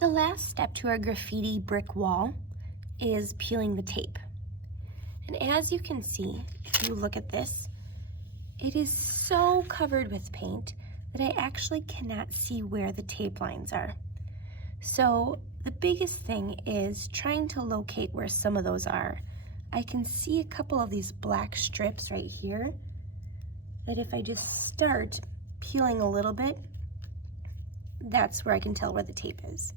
The last step to our graffiti brick wall is peeling the tape. And as you can see, if you look at this, it is so covered with paint that I actually cannot see where the tape lines are. So the biggest thing is trying to locate where some of those are. I can see a couple of these black strips right here that if I just start peeling a little bit, that's where I can tell where the tape is.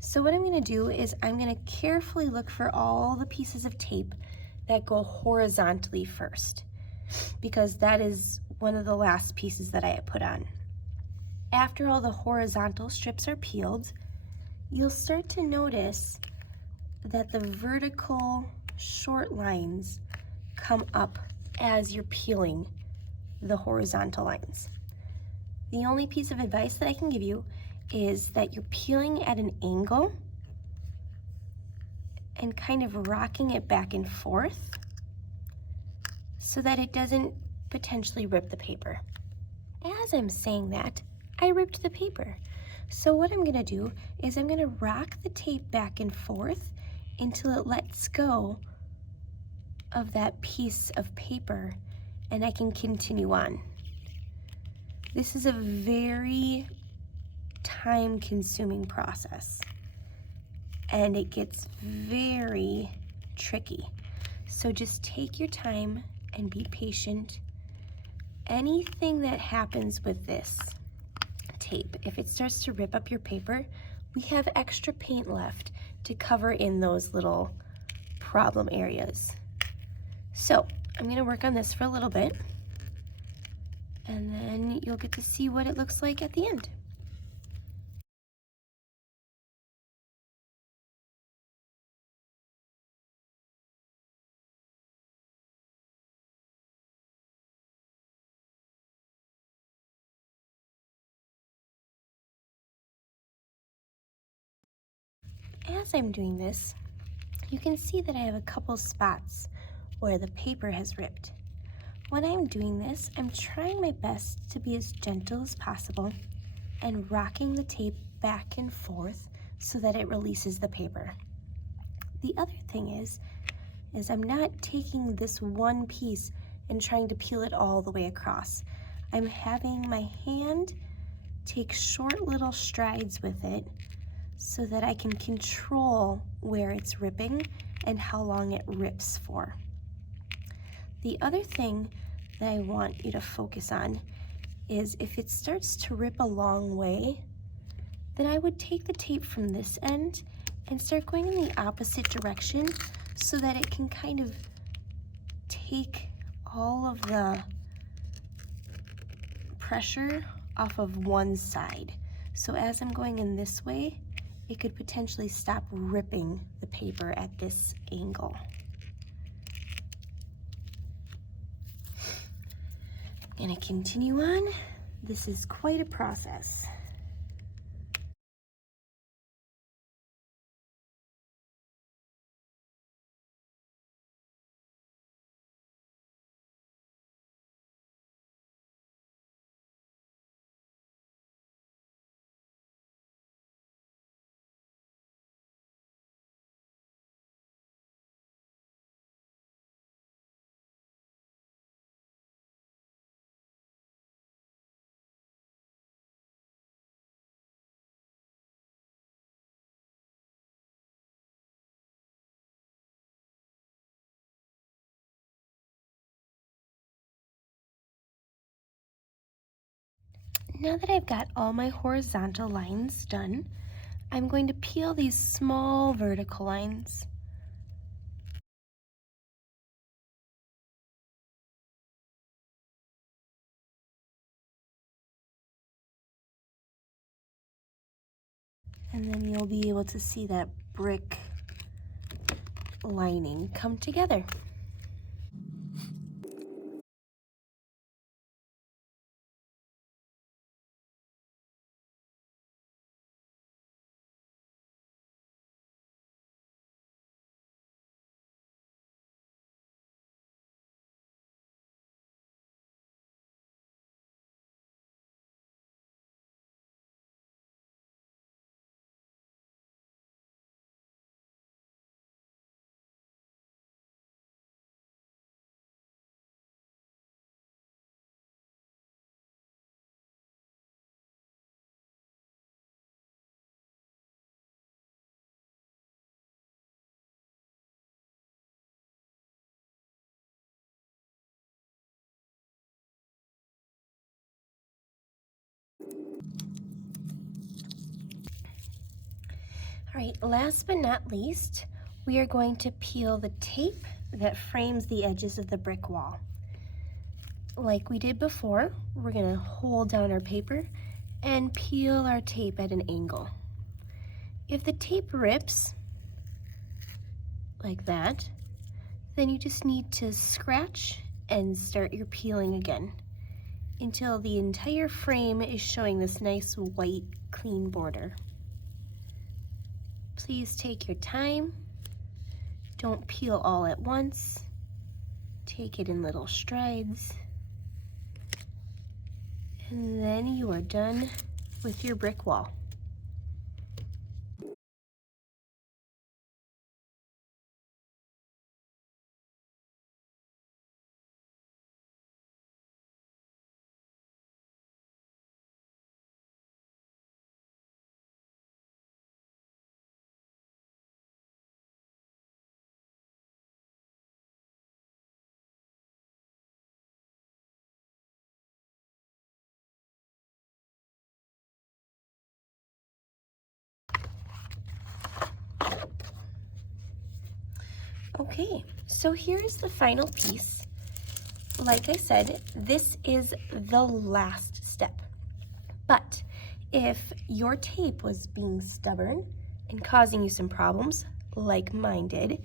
So what I'm gonna do is I'm gonna carefully look for all the pieces of tape that go horizontally first, because that is one of the last pieces that I put on. After all the horizontal strips are peeled, you'll start to notice that the vertical short lines come up as you're peeling the horizontal lines. The only piece of advice that I can give you is that you're peeling at an angle and kind of rocking it back and forth so that it doesn't potentially rip the paper. As I'm saying that, I ripped the paper. So what I'm gonna do is I'm gonna rock the tape back and forth until it lets go of that piece of paper and I can continue on. This is a very time-consuming process and it gets very tricky. So just take your time and be patient. Anything that happens with this tape, if it starts to rip up your paper, we have extra paint left to cover in those little problem areas. So I'm gonna work on this for a little bit and then you'll get to see what it looks like at the end. As I'm doing this, you can see that I have a couple spots where the paper has ripped. When I'm doing this, I'm trying my best to be as gentle as possible and rocking the tape back and forth so that it releases the paper. The other thing is I'm not taking this one piece and trying to peel it all the way across. I'm having my hand take short little strides with it so that I can control where it's ripping and how long it rips for. The other thing that I want you to focus on is if it starts to rip a long way, then I would take the tape from this end and start going in the opposite direction so that it can kind of take all of the pressure off of one side. So as I'm going in this way, it could potentially stop ripping the paper at this angle. I'm gonna continue on. This is quite a process. Now that I've got all my horizontal lines done, I'm going to peel these small vertical lines. And then you'll be able to see that brick lining come together. All right, last but not least, we are going to peel the tape that frames the edges of the brick wall. Like we did before, we're gonna hold down our paper and peel our tape at an angle. If the tape rips, like that, then you just need to scratch and start your peeling again until the entire frame is showing this nice white, clean border. Please take your time. Don't peel all at once. Take it in little strides. And then you are done with your brick wall. Okay, so here's the final piece. Like I said, this is the last step. But if your tape was being stubborn and causing you some problems, like mine did,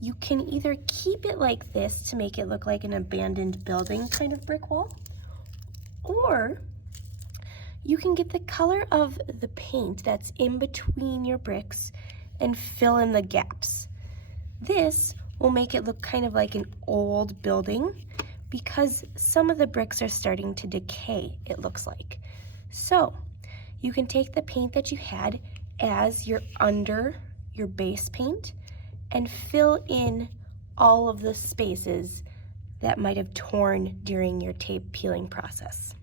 you can either keep it like this to make it look like an abandoned building kind of brick wall, or you can get the color of the paint that's in between your bricks and fill in the gaps. This will make it look kind of like an old building because some of the bricks are starting to decay, it looks like. So you can take the paint that you had as your under your base paint and fill in all of the spaces that might have torn during your tape peeling process.